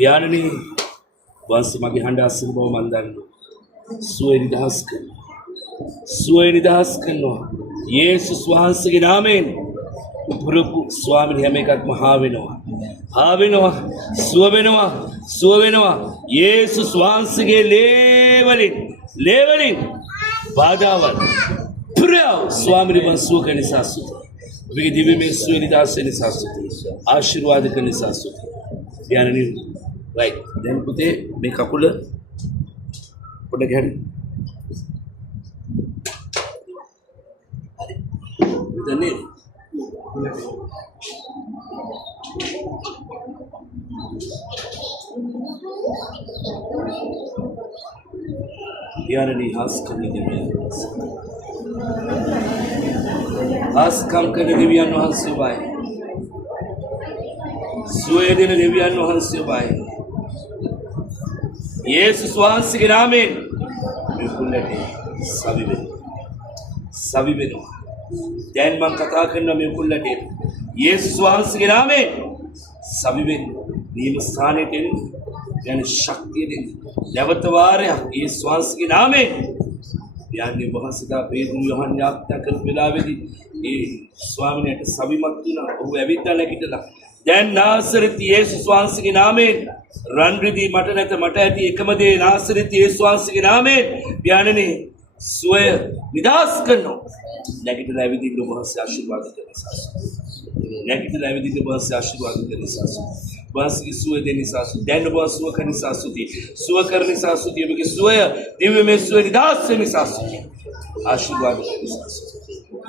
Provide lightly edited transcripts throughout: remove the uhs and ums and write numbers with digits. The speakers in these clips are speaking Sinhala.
පියාණනි වහන්සේ මගේ හඬ අසන බව මන් දන්නවා. සුවය නිදහස් කරනවා. සුවය නිදහස් කරනවා. යේසුස් වහන්සේගේ නාමයෙන් පුරුපු ස්වාමීන් හැම එකක්ම හා වෙනවා. හා වෙනවා. සුව වෙනවා. සුව වෙනවා. යේසුස් වහන්සේගේ ලේවලින් බාධාවල් පුරව ස්වාමීන් වහන්සේ සුව කරන නිසා ස්තුතියි. ඔබගේ දිව්‍යමය සුවය නිදහස් වෙන නිසා ස්තුතියි. ආශිර්වාද කරන නිසා ස්තුතියි. පියාණනි right දැන් පුතේ මේ කකුල පොඩ ගැහන්න. හරි. මෙතන පියාණනි හස්කම් කරන දෙවියන් වහන්සේ වයි. සුවය දෙන දෙවියන් වහන්සේ වයි. යේසුස් වහන්සේගේ නාමයෙන් මේ කුල්ලට සවි වෙනවා. දැන් මම කතා කරන මේ කුල්ලට යේසුස් වහන්සේගේ නාමයෙන් සවි වෙන නියම ස්ථානයට යන ශක්තිය දෙන්න. නැවත වාරයක් යේසුස් වහන්සේගේ නාමයෙන් යන්නේ වහන්සේලා පේතුරු යෝහන් යාත්‍රා කරන වෙලාවේදී ඒ ස්වාමිනේට සවිමත් වුණා. ඔහු ඇවිත්ලා නැගිටලා දැන් නාසරෙත් යේසුස් වහන්සේගේ නාමයෙන් රන් රිදී මට නැත මට ඇති එකම දේ නාසරෙත් යේසුස් වහන්සේගේ නාමයෙන් පියාණනි සුවය නිදහස් කරනවා. නැගිටලා ඇවිදින්න වහන්සේ ආශිර්වාද කරන නිසා. නැගිටලා ඇවිදින්න වහන්සේ ආශිර්වාද කරන නිසා. වහන්සේගේ සුවය දෙන නිසා. දැන් ඔබ සුව කරන නිසා සුති. සුව කරන නිසා සුති. ඔබගේ සුවය දිව්‍යමය සුවය නිදහස් වෙන නිසා සුති. ආශිර්වාද කරන නිසා.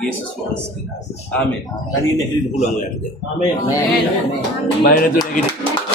යේසුස් වහන්සේ. ආමෙන්. තනියෙන් නැගිටින්න පුළුවන් ඔයාලට. ආමෙන්. ආමෙන්. මයිනතු නැගිටින්න.